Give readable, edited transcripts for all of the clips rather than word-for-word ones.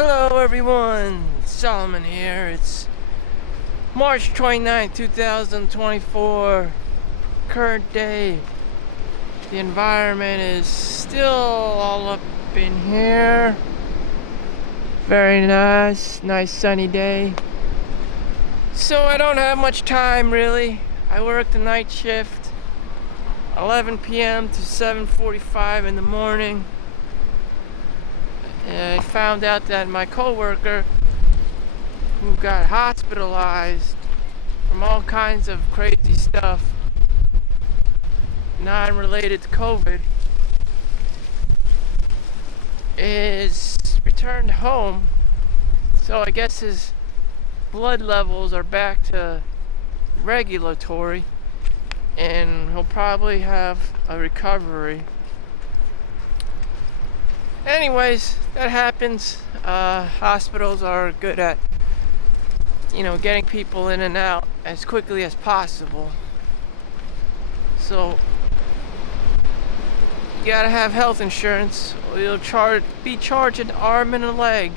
Hello everyone, Solomon here. It's March 29th, 2024, current day. The environment is still all up in here. Very nice sunny day. So I don't have much time really. I work the night shift, 11 p.m. to 7:45 in the morning. I found out that my coworker, who got hospitalized from all kinds of crazy stuff, non-related to COVID, is returned home. So I guess his blood levels are back to regulatory, and he'll probably have a recovery. Anyways, that happens. Hospitals are good at, getting people in and out as quickly as possible. So you gotta have health insurance, or you'll be charged an arm and a leg.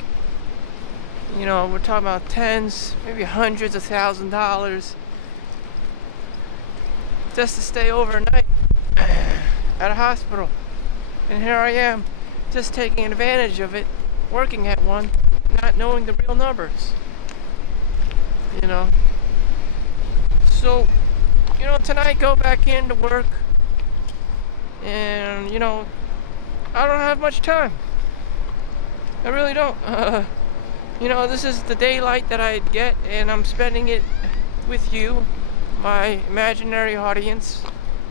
We're talking about tens, maybe hundreds of $1,000s just to stay overnight at a hospital. And here I am, just taking advantage of it, working at one, not knowing the real numbers. So, tonight go back into work, and I don't have much time. I really don't. This is the daylight that I get, and I'm spending it with you, my imaginary audience,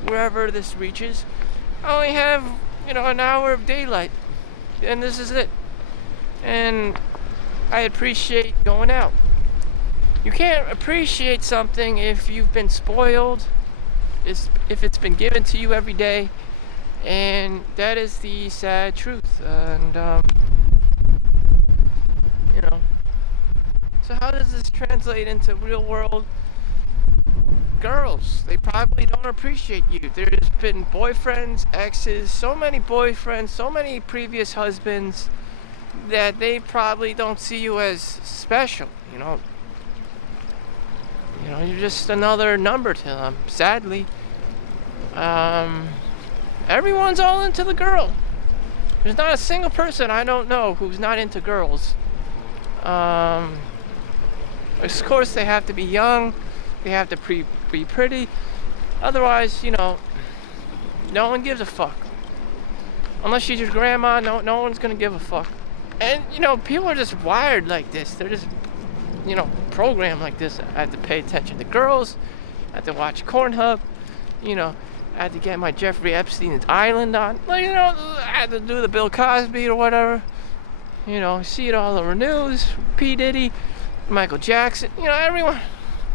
wherever this reaches. I only have, an hour of daylight, and this is it. And I appreciate going out. You can't appreciate something if you've been spoiled, if it's been given to you every day, and that is the sad truth. And so how does this translate into real world girls? They probably don't appreciate you. There's been boyfriends, exes, so many boyfriends, so many previous husbands, that they probably don't see you as special. You're just another number to them, sadly. Everyone's all into the girl. There's not a single person I don't know who's not into girls. Of course, they have to be young, they have to be pretty. Otherwise, no one gives a fuck. Unless she's your grandma, no one's gonna give a fuck. And people are just wired like this. They're just programmed like this. I have to pay attention to girls. I have to watch Pornhub. I had to get my Jeffrey Epstein's Island on. I had to do the Bill Cosby or whatever. See it all over news. P. Diddy, Michael Jackson. Everyone.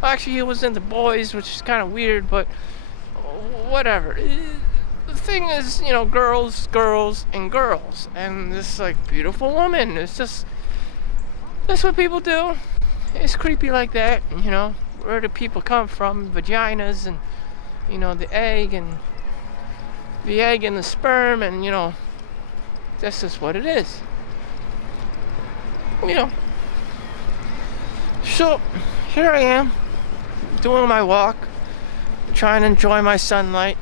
Actually, he was into boys, which is kind of weird, but whatever. The thing is, girls, and girls. And this, beautiful woman. It's just, that's what people do. It's creepy like that, Where do people come from? Vaginas and, the egg and the sperm, and, that's just what it is. So, here I am, doing my walk, trying to enjoy my sunlight.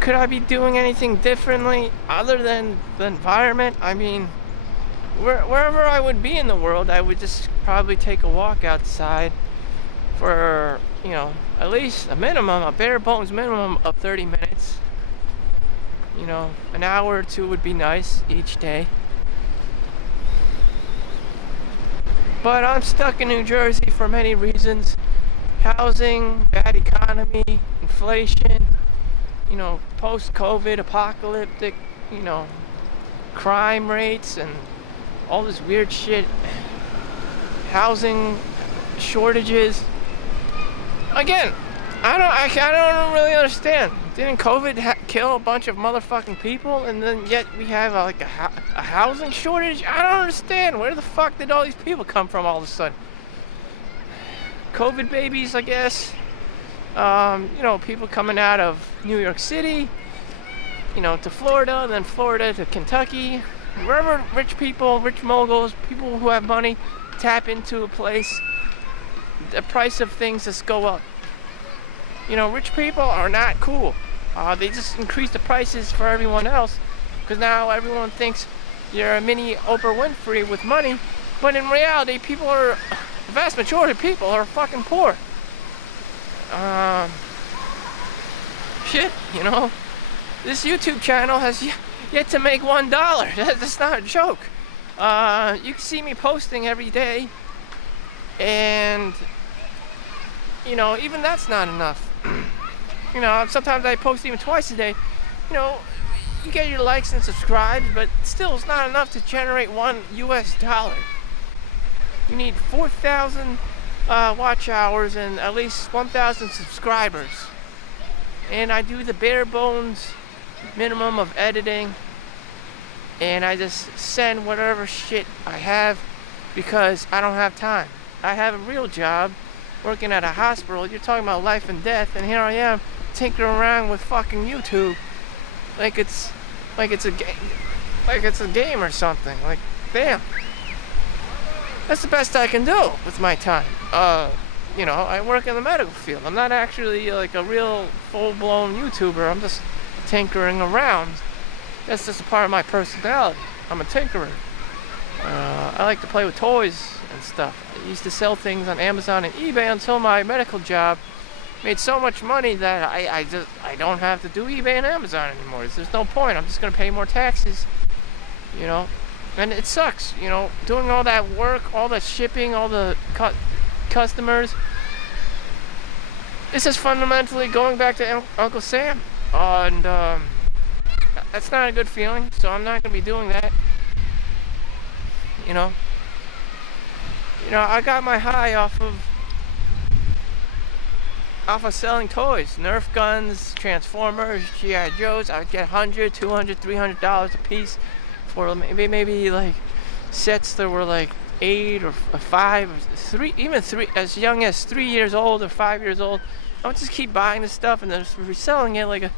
Could I be doing anything differently other than the environment? I mean, wherever I would be in the world, I would just probably take a walk outside for, at least a bare bones minimum of 30 minutes. An hour or two would be nice each day. But I'm stuck in New Jersey for many reasons. Housing, bad economy, inflation, post-COVID, apocalyptic, crime rates and all this weird shit. Housing shortages. Again, I don't really understand. Didn't COVID kill a bunch of motherfucking people, and then yet we have a housing shortage? I don't understand. Where the fuck did all these people come from all of a sudden? COVID babies, I guess. People coming out of New York City, to Florida, and then Florida to Kentucky. Wherever rich people, rich moguls, people who have money tap into a place, the price of things just go up. Rich people are not cool. They just increase the prices for everyone else because now everyone thinks you're a mini Oprah Winfrey with money, but in reality, the vast majority of people are fucking poor. Shit, this YouTube channel has yet to make $1. That's not a joke. You can see me posting every day, and even that's not enough. Sometimes I post even twice a day. You get your likes and subscribes, but still it's not enough to generate $1. You need 4,000 watch hours and at least 1,000 subscribers. And I do the bare bones minimum of editing, and I just send whatever shit I have because I don't have time. I have a real job working at a hospital. You're talking about life and death, and here I am tinkering around with fucking YouTube like it's a game or something. Like, damn. That's the best I can do with my time. I work in the medical field. I'm not actually like a real full-blown YouTuber. I'm just tinkering around. That's just a part of my personality. I'm a tinkerer. I like to play with toys and stuff. I used to sell things on Amazon and eBay until my medical job made so much money that I don't have to do eBay and Amazon anymore. There's no point. I'm just gonna pay more taxes, and it sucks, doing all that work, all the shipping, all the customers. This is fundamentally going back to Uncle Sam, and that's not a good feeling. So I'm not gonna be doing that. I got my high off of selling toys, Nerf guns, Transformers, G.I. Joes. I would get $100, $200, $300 a piece for maybe like sets that were like 8 or 5 or 3, even 3, as young as 3 years old or 5 years old. I would just keep buying this stuff and then reselling it like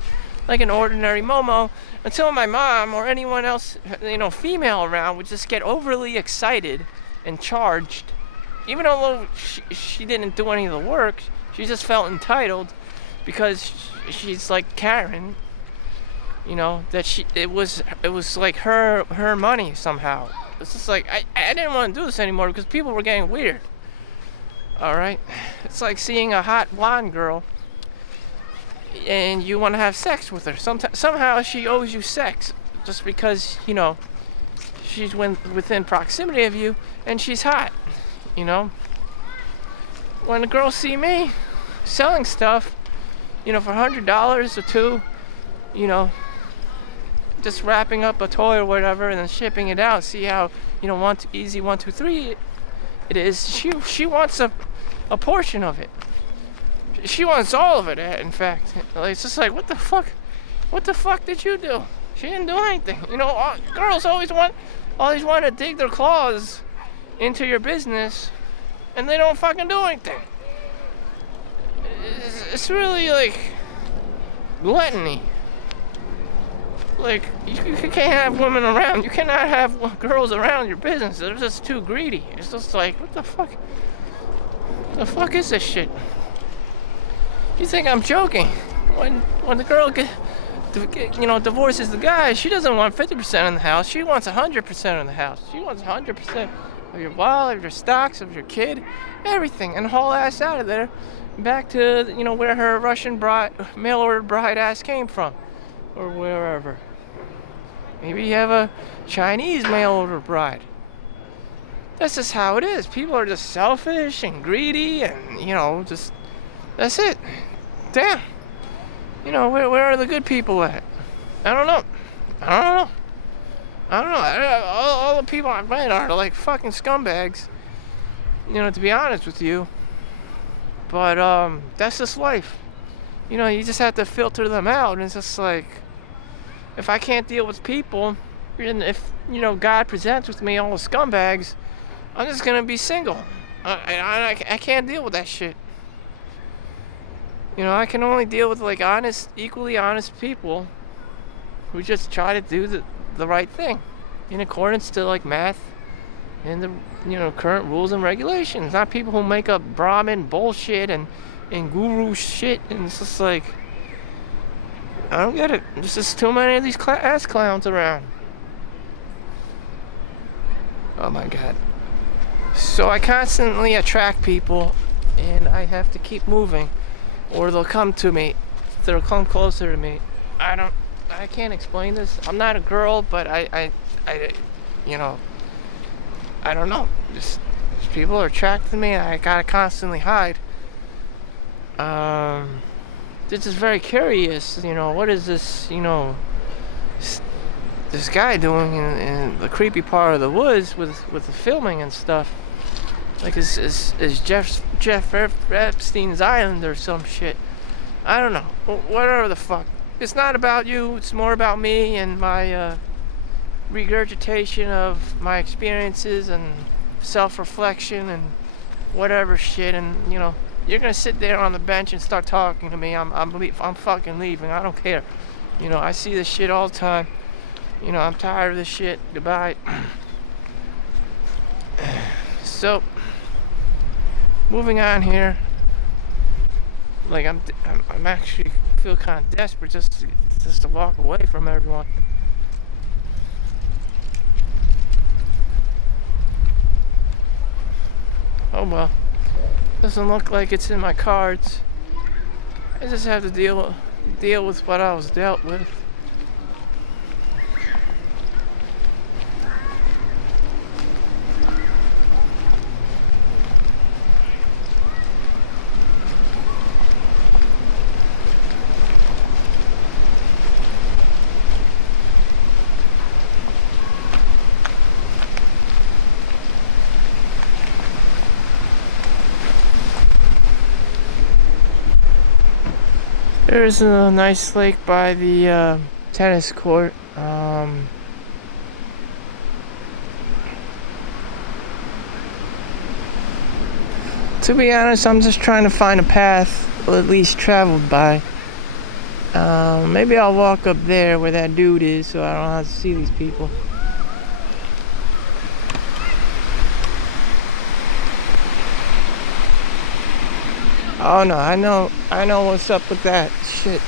an ordinary Momo until my mom or anyone else, female around, would just get overly excited and charged. Even though she didn't do any of the work, she just felt entitled because she's like Karen, that it was like her money somehow. It's just like I didn't want to do this anymore because people were getting weird. All right, it's like seeing a hot blonde girl and you want to have sex with her. Somehow she owes you sex just because she's within proximity of you and she's hot. When the girls see me selling stuff, for $100 or $2, just wrapping up a toy or whatever and then shipping it out, see how, easy 1, 2, 3 it is. She wants a portion of it. She wants all of it, in fact. It's just like, what the fuck did you do? She didn't do anything. Girls always want to dig their claws into your business, and they don't fucking do anything. It's really like gluttony. Like, you can't have women around. You cannot have girls around your business. They're just too greedy. It's just like, what the fuck? The fuck is this shit? You think I'm joking? When the girl divorces the guy, she doesn't want 50% in the house. She wants 100% in the house. She wants 100% of your wallet, of your stocks, of your kid, everything, and haul ass out of there, back to where her Russian mail-order bride ass came from, or wherever. Maybe you have a Chinese mail-order bride. That's just how it is. People are just selfish and greedy, and just that's it. Damn. Where are the good people at? I don't know. All the people I've met are like fucking scumbags, to be honest with you. But that's just life. You just have to filter them out, and it's just like, if I can't deal with people, and if God presents with me all the scumbags, I'm just gonna be single. I can't deal with that shit. I can only deal with like honest, equally honest people. who just try to do the right thing in accordance to like math and the current rules and regulations. Not people who make up Brahmin bullshit and guru shit, and it's just like, I don't get it. There's just too many of these ass clowns around. Oh my god. So I constantly attract people, and I have to keep moving, or they'll come to me. They'll come closer to me. I can't explain this. I'm not a girl, but I don't know. Just people are attracted to me, and I gotta constantly hide. This is very curious. What is this? This guy doing in the creepy part of the woods with the filming and stuff. Like is Jeff Epstein's island or some shit. I don't know. Whatever the fuck. It's not about you. It's more about me and my regurgitation of my experiences and self-reflection and whatever shit. And you're gonna sit there on the bench and start talking to me. I'm fucking leaving. I don't care. I see this shit all the time. I'm tired of this shit. Goodbye. So, moving on here. Like I'm actually feel kind of desperate just to walk away from everyone. Oh well. Doesn't look like it's in my cards. I just have to deal with what I was dealt with. There's a nice lake by the tennis court. To be honest, I'm just trying to find a path at least traveled by. Maybe I'll walk up there where that dude is so I don't have to see these people. Oh no, I know what's up with that shit.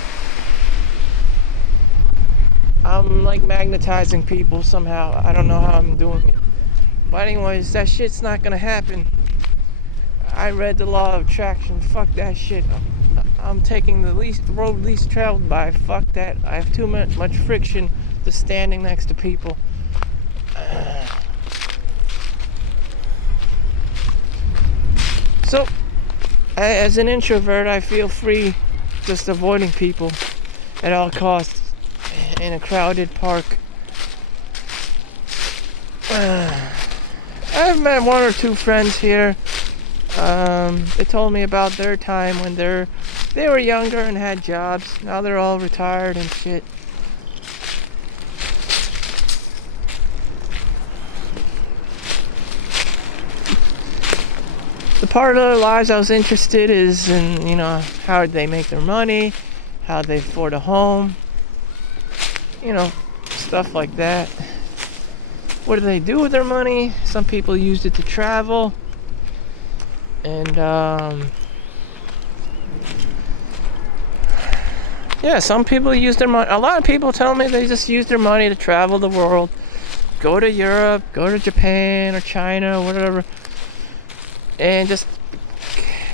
I'm like magnetizing people somehow. I don't know how I'm doing it. But anyways, that shit's not gonna happen. I read the law of attraction. Fuck that shit. I'm taking the road least traveled by. Fuck that. I have too much friction just standing next to people. So, as an introvert, I feel free just avoiding people at all costs in a crowded park. I've met one or two friends here. They told me about their time when they were younger and had jobs. Now they're all retired and shit. The part of their lives I was interested is in, how they make their money, how they afford a home, stuff like that. What do they do with their money? Some people used it to travel. And, some people use their money. A lot of people tell me they just use their money to travel the world. Go to Europe, go to Japan or China or whatever. And just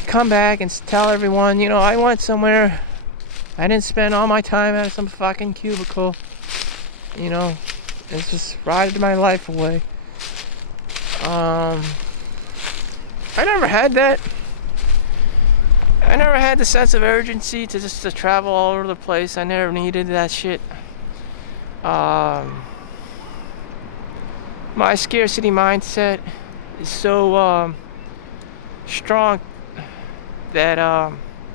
come back and tell everyone, I went somewhere. I didn't spend all my time at some fucking cubicle. It's just rotted my life away. I never had that. I never had the sense of urgency to travel all over the place. I never needed that shit. My scarcity mindset is so strong that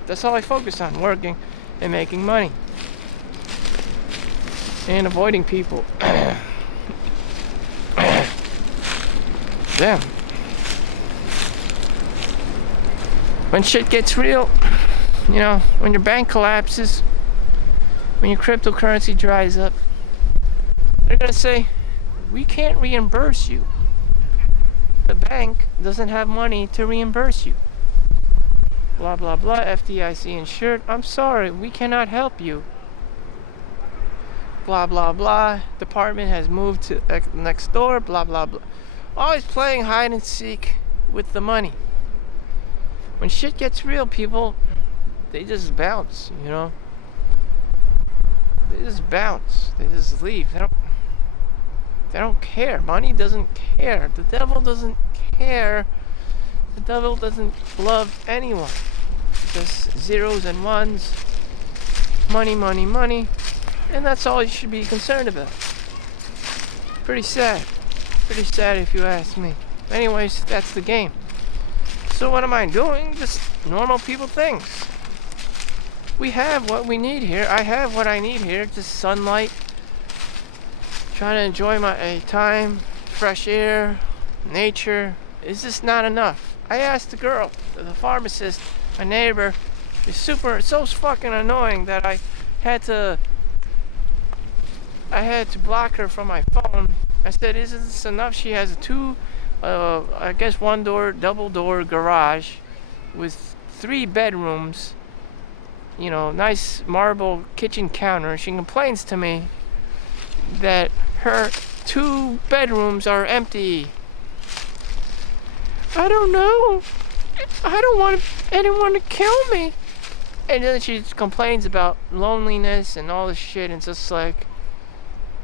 that's all I focus on, working and making money and avoiding people. Damn. When shit gets real, when your bank collapses, when your cryptocurrency dries up, They're gonna say, we can't reimburse you. The bank doesn't have money to reimburse you. Blah blah blah, FDIC insured. I'm sorry, we cannot help you. Blah blah blah. Department has moved to next door. Blah blah blah. Always playing hide and seek with the money. When shit gets real, people, they just bounce. They just bounce. They just leave. They don't care. Money doesn't care. The devil doesn't care. The devil doesn't love anyone. Just zeros and ones. Money, money, money. And that's all you should be concerned about. Pretty sad. Pretty sad if you ask me. Anyways, that's the game. So what am I doing? Just normal people things. We have what we need here. I have what I need here. Just sunlight. Trying to enjoy my time. Fresh air. Nature. Is this not enough? I asked the girl, the pharmacist, my neighbor. It's so fucking annoying that I had to block her from my phone. I said, isn't this enough? She has I guess one door, double door garage with 3 bedrooms, nice marble kitchen counter. She complains to me that her 2 bedrooms are empty. I don't know. I don't want anyone to kill me. And then she complains about loneliness and all this shit, and it's just like,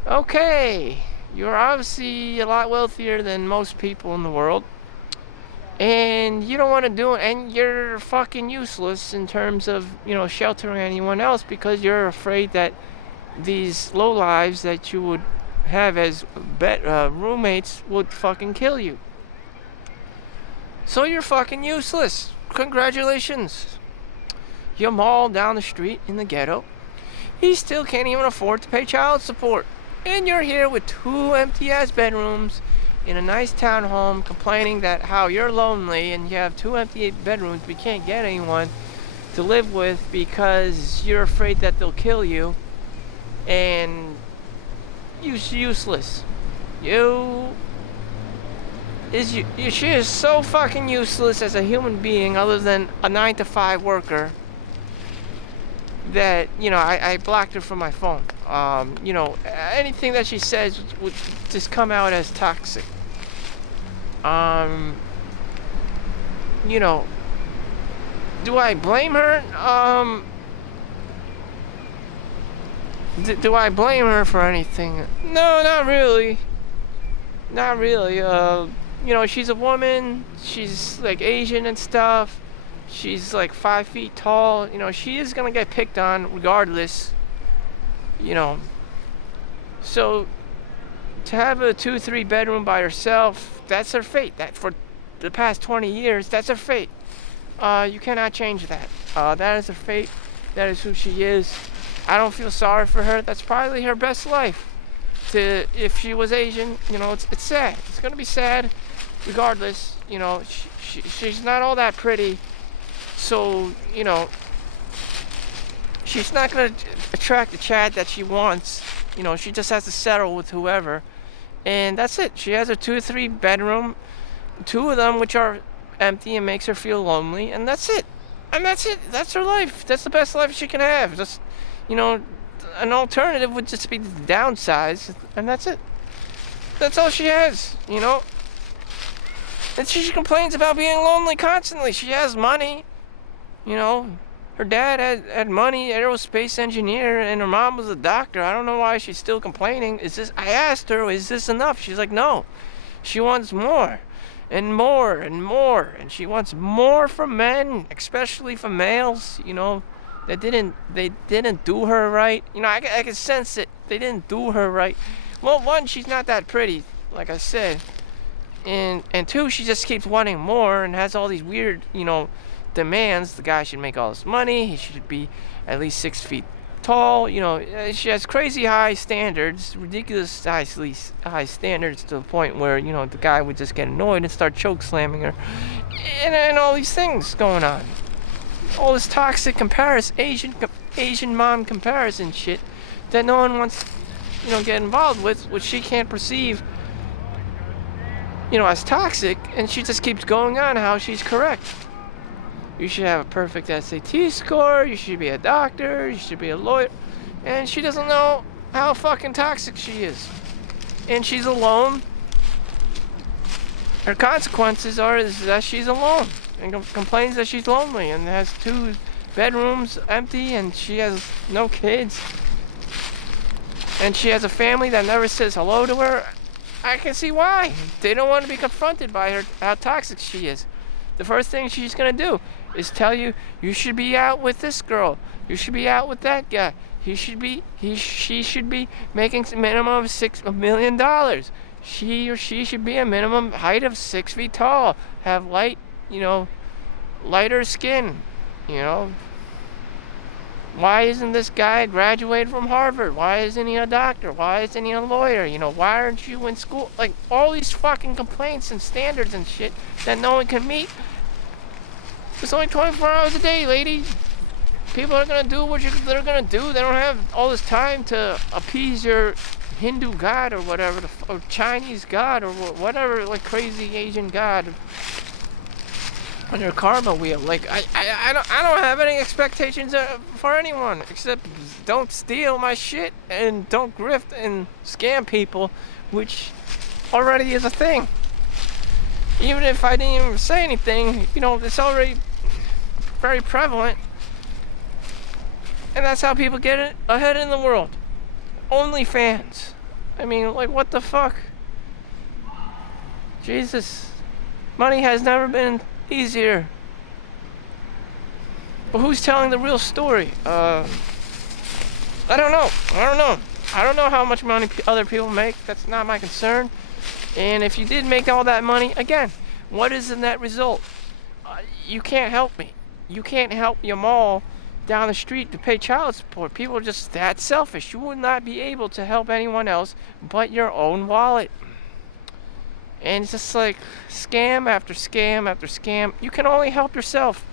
okay, you're obviously a lot wealthier than most people in the world, and you don't want to do it, and you're fucking useless in terms of, sheltering anyone else, because you're afraid that these lowlives that you would have as roommates would fucking kill you. So you're fucking useless. Congratulations. Your mall down the street in the ghetto, he still can't even afford to pay child support. And you're here with 2 empty-ass bedrooms in a nice townhome complaining that how you're lonely and you have 2 empty bedrooms but you can't get anyone to live with because you're afraid that they'll kill you. And you're useless. She is so fucking useless as a human being other than a 9-to-5 worker that, I blocked her from my phone. Anything that she says would just come out as toxic. Do I blame her? Do I blame her for anything? No, not really. Not really. She's a woman. She's like Asian and stuff. She's like 5 feet tall. She is gonna get picked on regardless. So to have a 2-3 bedroom by herself, that's her fate. That for the past 20 years, that's her fate. You cannot change that. That is her fate. That is who she is. I don't feel sorry for her. That's probably her best life. If she was Asian, it's sad. It's gonna be sad, regardless. She's not all that pretty, so she's not gonna attract the Chad that she wants. She just has to settle with whoever, and that's it. She has a 2-3 bedroom, 2 of them which are empty and makes her feel lonely, and that's it. And that's it. That's her life. That's the best life she can have. Just an alternative would just be to downsize, and that's it. That's all she has, And she complains about being lonely constantly. She has money, Her dad had money, aerospace engineer, and her mom was a doctor. I don't know why she's still complaining. I asked her, is this enough? She's like, no. She wants more, and more, and more. And she wants more from men, especially from males, They didn't do her right. I can sense it. They didn't do her right. Well, 1, she's not that pretty, like I said. And 2, she just keeps wanting more and has all these weird, demands. The guy should make all this money. He should be at least 6 feet tall. She has crazy high standards, ridiculous high standards to the point where, the guy would just get annoyed and start choke slamming her. And all these things going on. All this toxic comparison, Asian mom comparison shit that no one wants, get involved with, which she can't perceive, as toxic, and she just keeps going on how she's correct. You should have a perfect SAT score, you should be a doctor, you should be a lawyer, and she doesn't know how fucking toxic she is. And she's alone. Her consequences are that she's alone, and complains that she's lonely, and has 2 bedrooms empty, and she has no kids, and she has a family that never says hello to her. I can see why. They don't want to be confronted by her, how toxic she is. The first thing she's gonna do is tell you, you should be out with this girl, you should be out with that guy, she should be making a minimum of $6 million. He or she should be a minimum height of 6 feet tall, have lighter skin. Why isn't this guy graduated from Harvard? Why isn't he a doctor? Why isn't he a lawyer? Why aren't you in school? Like, all these fucking complaints and standards and shit that no one can meet. It's only 24 hours a day, lady. People are gonna do what they're gonna do. They don't have all this time to appease your Hindu god or whatever, or Chinese god or whatever, like crazy Asian god on your karma wheel. Like, I don't have any expectations for anyone, except don't steal my shit and don't grift and scam people, which already is a thing. Even if I didn't even say anything, it's already very prevalent. And that's how people get ahead in the world. OnlyFans. I mean, like, what the fuck? Jesus. Money has never been easier. But who's telling the real story? I don't know. I don't know how much money other people make. That's not my concern. And if you did make all that money, again, what is the net result? You can't help me. You can't help your mall down the street to pay child support. People are just that selfish. You would not be able to help anyone else but your own wallet. And it's just like scam after scam after scam. You can only help yourself.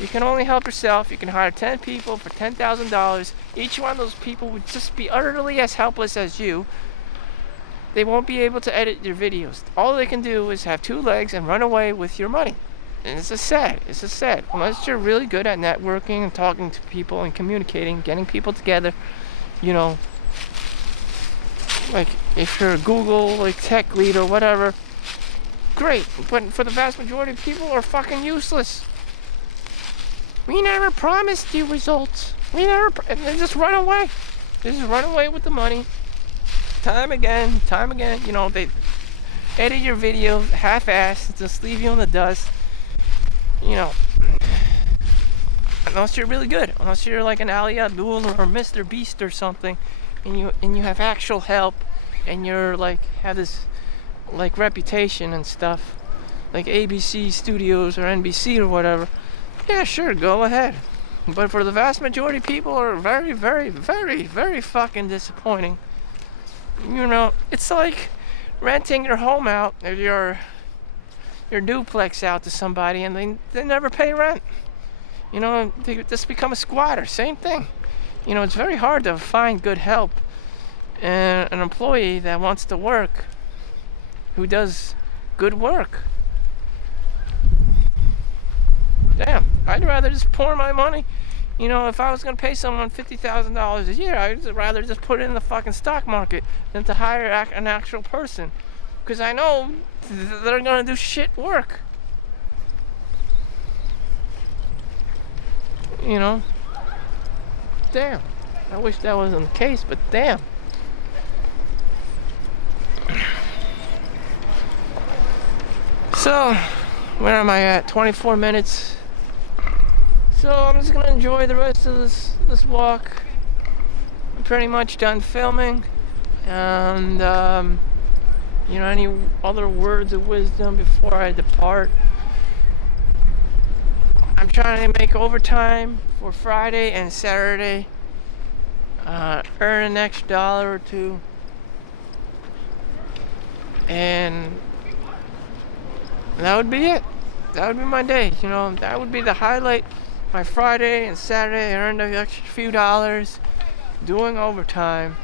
You can hire 10 people for $10,000. Each one of those people would just be utterly as helpless as you. They won't be able to edit your videos. All they can do is have 2 legs and run away with your money. And it's just sad. Unless you're really good at networking and talking to people and communicating, getting people together, like if you're a Google tech lead or whatever, great. But for the vast majority of people, are fucking useless. We never promised you results. And they just run away. They just run away with the money. Time again. They edit your video half-assed, just leave you in the dust. Unless you're really good, unless you're like an Ali Abdul or Mr. Beast or something, and you have actual help, and you're have this reputation and stuff, like ABC Studios or NBC or whatever. Yeah, sure, go ahead. But for the vast majority, people are very, very, very, very fucking disappointing. It's like renting your home out, or your duplex out to somebody, and they never pay rent. They just become a squatter. Same thing. It's very hard to find good help and an employee that wants to work, who does good work. Damn, I'd rather just pour my money. If I was going to pay someone $50,000 a year, I'd rather just put it in the fucking stock market than to hire an actual person. Because I know they're going to do shit work. Damn. I wish that wasn't the case, but damn. So, where am I at? 24 minutes. So I'm just gonna enjoy the rest of this walk. I'm pretty much done filming, and any other words of wisdom before I depart? I'm trying to make overtime for Friday and Saturday, earn an extra $1 or $2, and that would be it. That would be my day. That would be the highlight. My Friday and Saturday, I earned an extra few dollars doing overtime,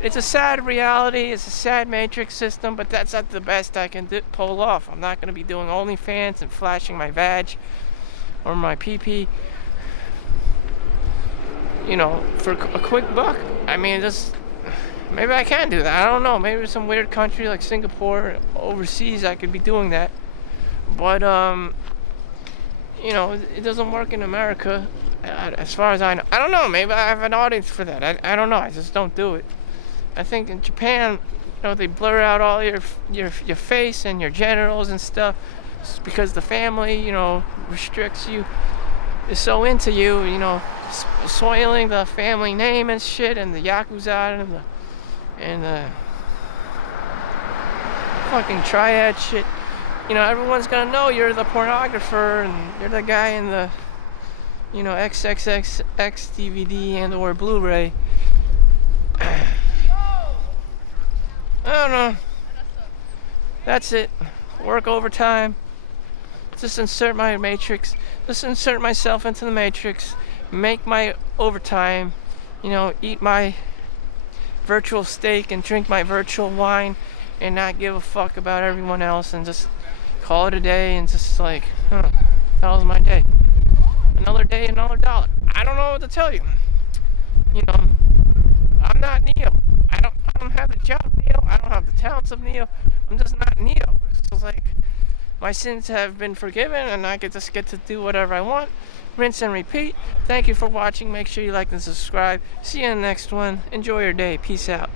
It's a sad reality. It's a sad matrix system, but that's not the best I can pull off. I'm not going to be doing OnlyFans and flashing my vag or my PP, for a quick buck. I mean, just maybe I can do that. I don't know. Maybe some weird country like Singapore, overseas, I could be doing that. But it doesn't work in America, as far as I know. I don't know. Maybe I have an audience for that. I don't know. I just don't do it. I think in Japan, they blur out all your face and your genitals and stuff, because the family, restricts you, is so into you, soiling the family name and shit, and the yakuza and the fucking triad shit. Everyone's gonna know you're the pornographer and you're the guy in the, XXXX DVD and or Blu-ray. I don't know. That's it. Work overtime. Just insert my matrix. Just insert myself into the matrix. Make my overtime. Eat my virtual steak and drink my virtual wine, and not give a fuck about everyone else, and just call it a day, and just like, that was my day. Another day, another dollar. I don't know what to tell you. I'm not Neo. I don't have the job of Neo. I don't have the talents of Neo. I'm just not Neo. It's just like, my sins have been forgiven, and I get to do whatever I want. Rinse and repeat. Thank you for watching. Make sure you like and subscribe. See you in the next one. Enjoy your day. Peace out.